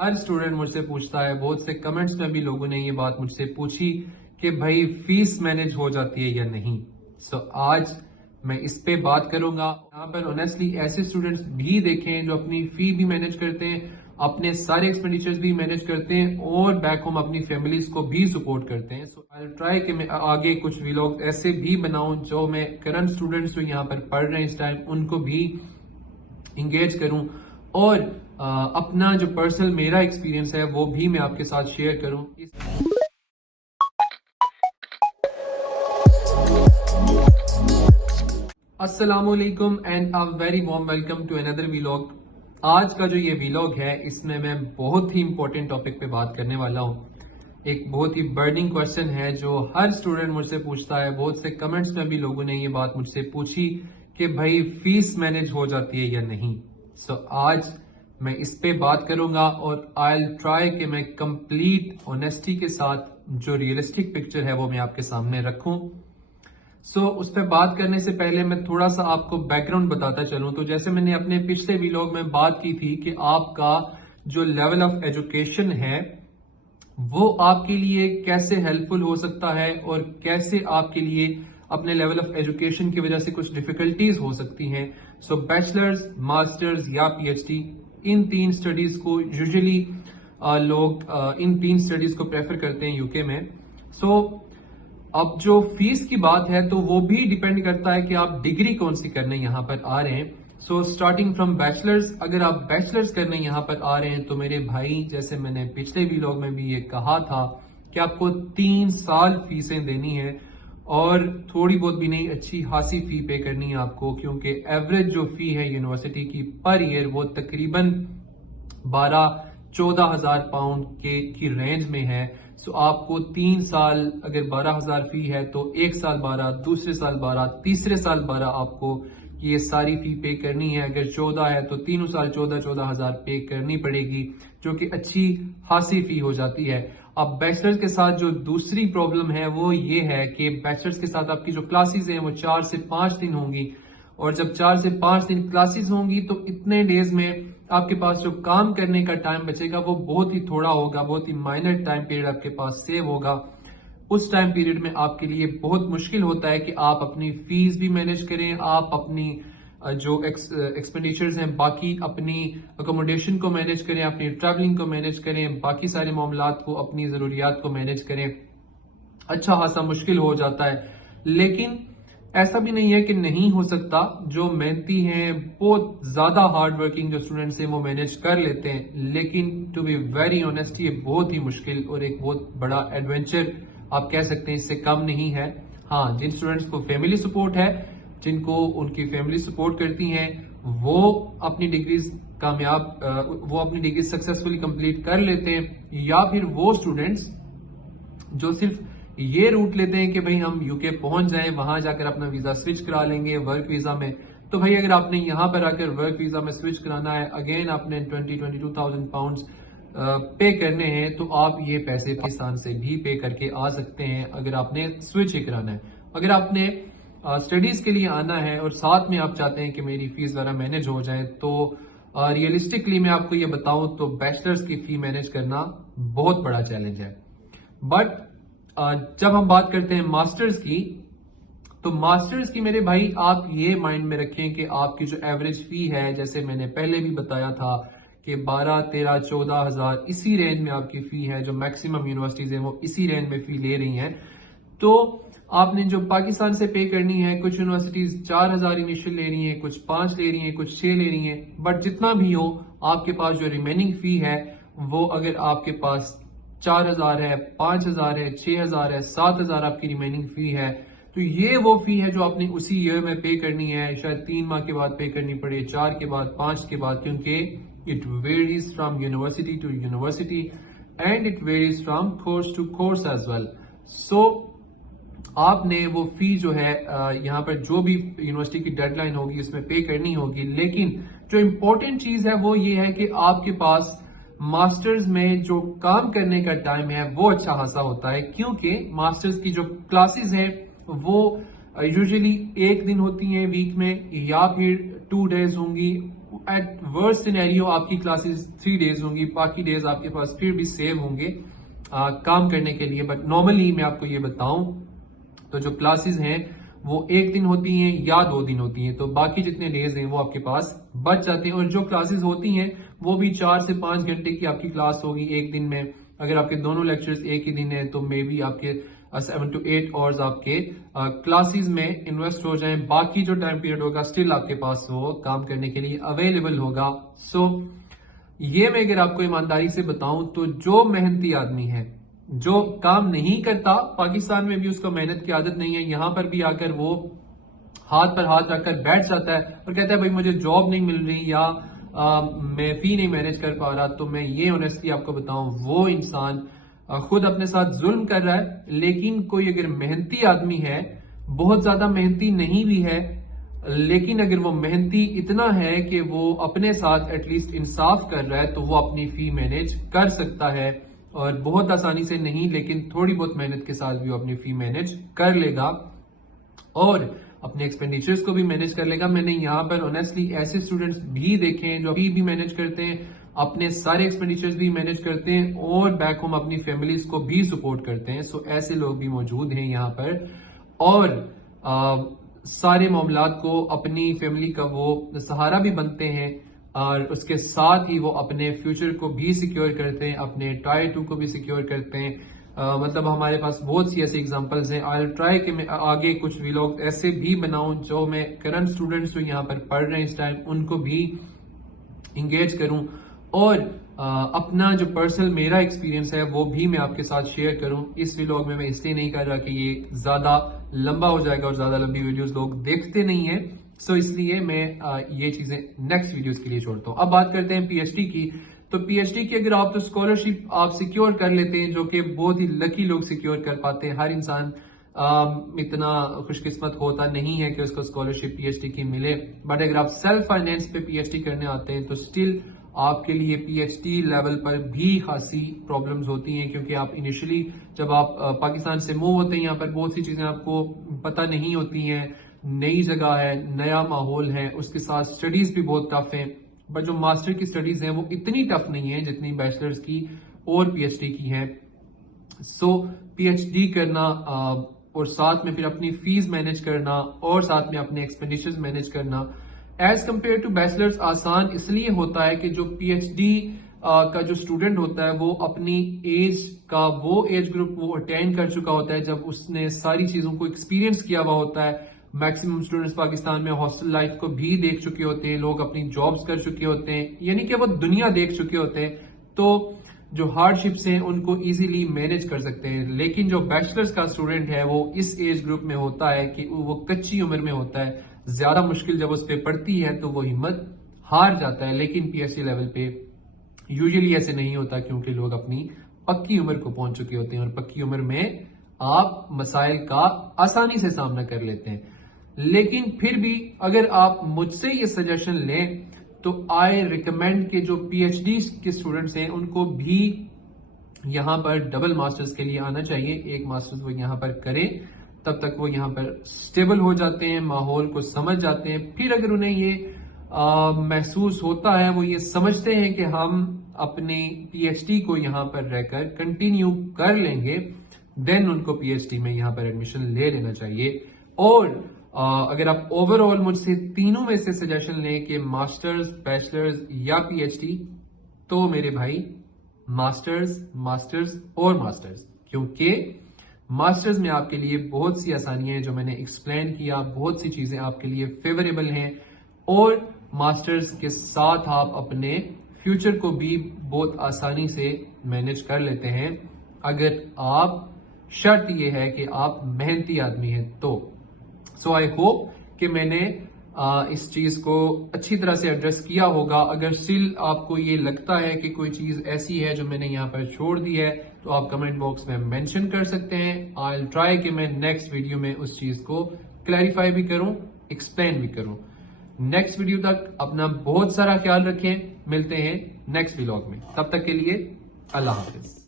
ہر student مجھ سے پوچھتا ہے، بہت سے کمنٹس میں بھی لوگوں نے یہ بات مجھ سے پوچھی کہ بھائی فیس مینج ہو جاتی ہے یا نہیں. سو آج میں اس پہ بات کروں گا. یہاں پر آنیسٹلی ایسے اسٹوڈنٹس بھی دیکھیں جو اپنی فی بھی مینج کرتے ہیں، اپنے سارے ایکسپینڈیچرز بھی مینج کرتے ہیں اور بیک ہوم اپنی فیملیز کو بھی سپورٹ کرتے ہیں. سو آئی ول ٹرائی کہ میں آگے کچھ ویلاگ ایسے بھی بناؤں جو میں کرنٹ اسٹوڈنٹس جو یہاں پر پڑھ رہے ہیں اس ٹائم ان کو بھی انگیج کروں اور اپنا جو پرسنل میرا ایکسپیرینس ہے وہ بھی میں آپ کے ساتھ شیئر کروں. السلام علیکم and a very warm welcome to another vlog. آج کا جو یہ ویلاگ ہے اس میں بہت ہی امپورٹنٹ ٹاپک پہ بات کرنے والا ہوں. ایک بہت ہی برننگ کوشچن ہے جو ہر اسٹوڈنٹ مجھ سے پوچھتا ہے، بہت سے کمنٹس میں بھی لوگوں نے یہ بات مجھ سے پوچھی کہ بھائی فیس مینج ہو جاتی ہے یا نہیں. سو آج میں اس پہ بات کروں گا اور آئی ول ٹرائی کہ میں کمپلیٹ آنیسٹی کے ساتھ جو ریئلسٹک پکچر ہے وہ میں آپ کے سامنے رکھوں. سو اس پہ بات کرنے سے پہلے میں تھوڑا سا آپ کو بیک گراؤنڈ بتاتا چلوں. تو جیسے میں نے اپنے پچھلے ویلاگ میں بات کی تھی کہ آپ کا جو لیول آف ایجوکیشن ہے وہ آپ کے لیے کیسے ہیلپ فل ہو سکتا ہے اور کیسے آپ کے لیے اپنے لیول آف ایجوکیشن کی وجہ سے کچھ ڈیفیکلٹیز ہو سکتی ہیں. سو بیچلرز، ماسٹرز یا پی ایچ ڈی، ان تین سٹڈیز کو یوزلی لوگ ان تین سٹڈیز کو پریفر کرتے ہیں یو کے میں. سو اب جو فیس کی بات ہے تو وہ بھی ڈیپینڈ کرتا ہے کہ آپ ڈگری کون سی کرنے یہاں پر آ رہے ہیں. سو اسٹارٹنگ فرام بیچلرز، اگر آپ بیچلرز کرنے یہاں پر آ رہے ہیں تو میرے بھائی جیسے میں نے پچھلے ویلاگ میں بھی یہ کہا تھا کہ آپ کو 3 سال فیسیں دینی ہے اور تھوڑی بہت بھی نہیں، اچھی خاصی فی پے کرنی ہے آپ کو، کیونکہ ایوریج جو فی ہے یونیورسٹی کی پر ایئر وہ تقریباً 12-14 ہزار پاؤنڈ کی رینج میں ہے. سو آپ کو 3 سال اگر 12,000 فی ہے تو 1 سال 12، دوسرے سال 12، تیسرے سال 12 آپ کو یہ ساری فی پے کرنی ہے. اگر 14 ہے تو تینوں سال 14 ہزار پے کرنی پڑے گی، جو کہ اچھی خاصی فی ہو جاتی ہے. اب بیچلرز کے ساتھ جو دوسری پرابلم ہے وہ یہ ہے کہ بیچلرز کے ساتھ آپ کی جو کلاسز ہیں وہ 4 سے 5 دن ہوں گی، اور جب 4 سے 5 دن کلاسز ہوں گی تو اتنے ڈیز میں آپ کے پاس جو کام کرنے کا ٹائم بچے گا وہ بہت ہی تھوڑا ہوگا، بہت ہی مائنر ٹائم پیریڈ آپ کے پاس سیو ہوگا. اس ٹائم پیریڈ میں آپ کے لیے بہت مشکل ہوتا ہے کہ آپ اپنی فیس بھی مینج کریں، آپ اپنی جو ایکسپینڈیچرز ہیں باقی اپنی اکوموڈیشن کو مینج کریں، اپنی ٹریولنگ کو مینج کریں، باقی سارے معاملات کو، اپنی ضروریات کو مینج کریں. اچھا خاصا مشکل ہو جاتا ہے. لیکن ایسا بھی نہیں ہے کہ نہیں ہو سکتا. جو محنتی ہیں، بہت زیادہ ہارڈ ورکنگ جو اسٹوڈنٹس ہیں وہ مینج کر لیتے ہیں، لیکن ٹو بی ویری آنیسٹ یہ بہت ہی مشکل اور ایک بہت بڑا ایڈونچر آپ کہہ سکتے ہیں، اس سے کم نہیں ہے. ہاں، جن اسٹوڈنٹس کو فیملی سپورٹ ہے، جن کو ان کی فیملی سپورٹ کرتی ہیں، وہ اپنی ڈگریز سکسیسفلی کمپلیٹ کر لیتے ہیں. یا پھر وہ اسٹوڈنٹس جو صرف یہ روٹ لیتے ہیں کہ بھئی ہم یو کے پہنچ جائیں، وہاں جا کر اپنا ویزا سوئچ کرا لیں گے ورک ویزا میں. تو بھئی اگر آپ نے یہاں پر آ کر ورک ویزا میں سوئچ کرانا ہے، اگین آپ نے 22,000 پاؤنڈز پے کرنے ہیں، تو آپ یہ پیسے پاکستان سے بھی پے کر کے آ سکتے ہیں اگر آپ نے سوئچ ہی کرانا ہے. اگر آپ نے اسٹڈیز کے لیے آنا ہے اور ساتھ میں آپ چاہتے ہیں کہ میری فیس ذرا مینج ہو جائے، تو ریئلسٹکلی میں آپ کو یہ بتاؤں تو بیچلرز کی فی مینج کرنا بہت بڑا چیلنج ہے. بٹ جب ہم بات کرتے ہیں ماسٹرز کی، تو ماسٹرز کی میرے بھائی آپ یہ مائنڈ میں رکھیں کہ آپ کی جو ایوریج فی ہے، جیسے میں نے پہلے بھی بتایا تھا کہ 12, 13, 14 ہزار اسی رینج میں آپ کی فی ہے. جو میکسیمم یونیورسٹیز ہیں وہ اسی رینج میں فی لے رہی ہیں. تو آپ نے جو پاکستان سے پے کرنی ہے، کچھ یونیورسٹیز 4,000 انیشل لے رہی ہیں، کچھ 5 لے رہی ہیں، کچھ 6 لے رہی ہیں. بٹ جتنا بھی ہو آپ کے پاس جو ریمیننگ فی ہے وہ اگر آپ کے پاس 4,000 ہے، 5,000 ہے، 6,000 ہے، 7,000 آپ کی ریمیننگ فی ہے، تو یہ وہ فی ہے جو آپ نے اسی ایئر میں پے کرنی ہے. شاید 3 ماہ کے بعد پے کرنی پڑے، 4 کے بعد، 5 کے بعد، کیونکہ it varies from university to university and it varies from course to course as well. So آپ نے وہ فی جو ہے یہاں پر جو بھی یونیورسٹی کی ڈیڈ لائن ہوگی اس میں پے کرنی ہوگی. لیکن جو امپورٹنٹ چیز ہے وہ یہ ہے کہ آپ کے پاس ماسٹرز میں جو کام کرنے کا ٹائم ہے وہ اچھا خاصا ہوتا ہے، کیونکہ ماسٹرز کی جو کلاسز ہیں وہ یوزلی 1 دن ہوتی ہیں ویک میں، یا پھر 2 days ہوں گی. ایٹ ورسٹ سینیریو آپ کی کلاسز 3 days ہوں گی, باقی ڈیز آپ کے پاس پھر بھی سیو ہوں گے کام کرنے کے لیے. بٹ نارملی میں آپ کو یہ بتاؤں تو جو کلاسز ہیں وہ 1 دن ہوتی ہیں یا 2 دن ہوتی ہیں, تو باقی جتنے ڈیز ہیں وہ آپ کے پاس بچ جاتے ہیں. اور جو کلاسز ہوتی ہیں وہ بھی 4 سے 5 گھنٹے کی آپ کی کلاس ہوگی ایک دن میں. اگر آپ کے دونوں لیکچرز ایک ہی دن ہیں تو مے بی آپ کے 7 to 8 آورز آپ کے کلاسز میں انویسٹ ہو جائیں. باقی جو ٹائم پیریڈ ہوگا اسٹل آپ کے پاس وہ کام کرنے کے لیے اویلیبل ہوگا. سو یہ میں اگر آپ کو ایمانداری سے بتاؤں تو جو محنتی آدمی ہے, جو کام نہیں کرتا, پاکستان میں بھی اس کو محنت کی عادت نہیں ہے, یہاں پر بھی آ کر وہ ہاتھ پر ہاتھ رکھ کر بیٹھ جاتا ہے اور کہتا ہے بھائی مجھے جاب نہیں مل رہی یا میں فی نہیں مینج کر پا رہا, تو میں یہ آنیسٹلی آپ کو بتاؤں وہ انسان خود اپنے ساتھ ظلم کر رہا ہے. لیکن کوئی اگر محنتی آدمی ہے, بہت زیادہ محنتی نہیں بھی ہے, لیکن اگر وہ محنتی اتنا ہے کہ وہ اپنے ساتھ ایٹ لیسٹ انصاف کر رہا ہے تو وہ اپنی فی مینج کر سکتا ہے. اور بہت آسانی سے نہیں, لیکن تھوڑی بہت محنت کے ساتھ بھی وہ اپنی فی مینج کر لے گا اور اپنے ایکسپینڈیچرز کو بھی مینج کر لے گا. میں نے یہاں پر آنیسٹلی ایسے اسٹوڈنٹس بھی دیکھے ہیں جو بھی مینج کرتے ہیں, اپنے سارے ایکسپینڈیچرز بھی مینج کرتے ہیں اور بیک ہوم اپنی فیملیز کو بھی سپورٹ کرتے ہیں. سو ایسے لوگ بھی موجود ہیں یہاں پر, اور سارے معاملات کو اپنی فیملی کا وہ سہارا بھی بنتے ہیں اور اس کے ساتھ ہی وہ اپنے فیوچر کو بھی سیکیور کرتے ہیں, اپنے ٹائر 2 کو بھی سیکیور کرتے ہیں. مطلب ہمارے پاس بہت سی ایسی ایگزامپلز ہیں. آئی ول ٹرائی کہ میں آگے کچھ ویلاگ ایسے بھی بناؤں جو میں کرنٹ اسٹوڈنٹس جو یہاں پر پڑھ رہے ہیں اس ٹائم ان کو بھی انگیج کروں, اور اپنا جو پرسنل میرا ایکسپیرینس ہے وہ بھی میں آپ کے ساتھ شیئر کروں. اس ویلاگ میں اس لیے نہیں کر رہا کہ یہ زیادہ لمبا ہو جائے گا اور زیادہ لمبی ویڈیوز لوگ دیکھتے نہیں ہیں, سو اس لیے میں یہ چیزیں نیکسٹ ویڈیوز کے لیے چھوڑتا ہوں. اب بات کرتے ہیں پی ایچ ڈی کی. تو پی ایچ ڈی کی اگر آپ تو اسکالرشپ آپ سیکیور کر لیتے ہیں, جو کہ بہت ہی لکی لوگ سیکیور کر پاتے ہیں. ہر انسان اتنا خوش قسمت ہوتا نہیں ہے کہ اس کو اسکالرشپ پی ایچ ڈی کی ملے. بٹ اگر آپ سیلف فائنینس پہ پی ایچ ڈی کرنے آتے ہیں تو اسٹل آپ کے لیے پی ایچ ڈی لیول پر بھی خاصی پرابلمز ہوتی ہیں, کیونکہ آپ انیشلی جب آپ پاکستان سے موو ہوتے ہیں یہاں پر بہت سی چیزیں آپ کو پتہ نہیں ہوتی ہیں, نئی جگہ ہے, نیا ماحول ہے, اس کے ساتھ اسٹڈیز بھی بہت ٹف ہیں. بٹ جو ماسٹر کی اسٹڈیز ہیں وہ اتنی ٹف نہیں ہیں جتنی بیچلرز کی اور پی ایچ ڈی کی ہیں. سو پی ایچ ڈی کرنا اور ساتھ میں پھر اپنی فیس مینج کرنا اور ساتھ میں اپنے ایکسپینڈیچرز مینج کرنا ایز کمپیئر ٹو بیچلرز آسان اس لیے ہوتا ہے کہ جو پی ایچ ڈی کا جو اسٹوڈنٹ ہوتا ہے وہ اپنی ایج کا وہ ایج گروپ وہ اٹین کر چکا ہوتا ہے جب اس نے ساری چیزوں کو ایکسپیرینس کیا ہوا ہوتا ہے. میکسیمم اسٹوڈنٹس پاکستان میں ہاسٹل لائف کو بھی دیکھ چکے ہوتے ہیں, لوگ اپنی جابز کر چکے ہوتے ہیں, یعنی کہ وہ دنیا دیکھ چکے ہوتے ہیں, تو جو ہارڈ شپس ہیں ان کو ایزیلی مینج کر سکتے ہیں. لیکن جو بیچلرز کا اسٹوڈنٹ ہے وہ اس ایج گروپ میں ہوتا ہے کہ وہ کچی عمر میں ہوتا ہے, زیادہ مشکل جب اس پہ پڑتی ہے تو وہ ہمت ہار جاتا ہے. لیکن پی ایچ ڈی لیول پہ یوزلی ایسے نہیں ہوتا, کیونکہ لوگ اپنی پکی عمر کو پہنچ چکے ہوتے ہیں اور پکی عمر میں آپ مسائل کا آسانی سے سامنا کر لیتے ہیں. لیکن پھر بھی اگر آپ مجھ سے یہ سجیشن لیں تو آئی ریکمینڈ کہ جو پی ایچ ڈی کے اسٹوڈنٹس ہیں ان کو بھی یہاں پر ڈبل ماسٹرز کے لیے آنا چاہیے. ایک ماسٹرز وہ یہاں پر کریں, تب تک وہ یہاں پر سٹیبل ہو جاتے ہیں, ماحول کو سمجھ جاتے ہیں. پھر اگر انہیں یہ محسوس ہوتا ہے, وہ یہ سمجھتے ہیں کہ ہم اپنے پی ایچ ڈی کو یہاں پر رہ کر کنٹینیو کر لیں گے, دین ان کو پی ایچ ڈی میں یہاں پر ایڈمیشن لے لینا چاہیے. اور اگر آپ اوور آل مجھ سے تینوں میں سے سجیشن لیں کہ ماسٹرز, بیچلرز یا پی ایچ ڈی, تو میرے بھائی ماسٹرز اور ماسٹرز, کیونکہ ماسٹرز میں آپ کے لیے بہت سی آسانیاں ہیں جو میں نے ایکسپلین کیا, بہت سی چیزیں آپ کے لیے فیوریبل ہیں, اور ماسٹرز کے ساتھ آپ اپنے فیوچر کو بھی بہت آسانی سے مینج کر لیتے ہیں اگر آپ, شرط یہ ہے کہ آپ محنتی آدمی ہیں تو. سو آئی ہوپ کہ میں نے اس چیز کو اچھی طرح سے ایڈریس کیا ہوگا. اگر اسٹل آپ کو یہ لگتا ہے کہ کوئی چیز ایسی ہے جو میں نے یہاں پر چھوڑ دی ہے تو آپ کمنٹ باکس میں مینشن کر سکتے ہیں. آئی ول ٹرائی کہ میں نیکسٹ ویڈیو میں اس چیز کو کلیریفائی بھی کروں, ایکسپلین بھی کروں. نیکسٹ ویڈیو تک اپنا بہت سارا خیال رکھیں, ملتے ہیں نیکسٹ ویلاگ میں, تب تک کے لیے اللہ حافظ.